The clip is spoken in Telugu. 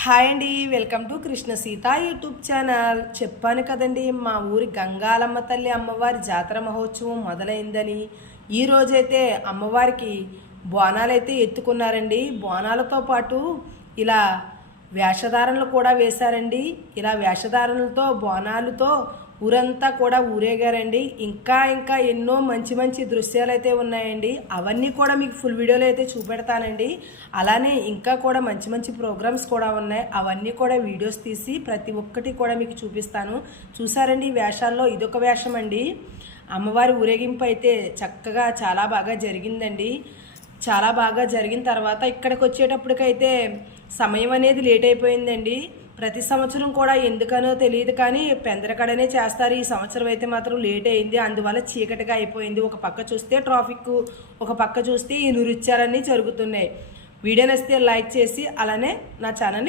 హాయ్ అండి, welcome to Krishna Sita YouTube channel. చెప్పాను కదండి, మా ఊరి గంగాలమ్మ తల్లి అమ్మవారి జాతర మహోత్సవం మొదలైందని. ఈరోజైతే అమ్మవారికి బోనాలు అయితే ఎత్తుకున్నారండి. బోనాలతో పాటు ఇలా వేషధారణలు కూడా వేశారండి. ఇలా వేషధారణలతో బోనాలతో ఊరంతా కూడా ఊరేగారండి. ఇంకా ఇంకా ఎన్నో మంచి మంచి దృశ్యాలు అయితే ఉన్నాయండి. అవన్నీ కూడా మీకు ఫుల్ వీడియోలో అయితే చూపెడతానండి. అలానే ఇంకా కూడా మంచి మంచి ప్రోగ్రామ్స్ కూడా ఉన్నాయి. అవన్నీ కూడా వీడియోస్ తీసి ప్రతి ఒక్కటి కూడా మీకు చూపిస్తాను. చూసారండి, వేషాల్లో ఇదొక వేషం అండి. అమ్మవారి ఊరేగింపు అయితే చక్కగా చాలా బాగా జరిగిందండి. చాలా బాగా జరిగిన తర్వాత ఇక్కడికి వచ్చేటప్పటికైతే సమయం అనేది లేట్ అయిపోయిందండి. ప్రతి సంవత్సరం కూడా ఎందుకనో తెలియదు కానీ పెందరకడనే చేస్తారు. ఈ సంవత్సరం అయితే మాత్రం లేట్ అయింది. అందువల్ల చీకటిగా అయిపోయింది. ఒక పక్క చూస్తే ట్రాఫిక్, ఒక పక్క చూస్తే ఈ నృత్యాలన్నీ జరుగుతున్నాయి. వీడియో నచ్చితే లైక్ చేసి అలానే నా ఛానల్ని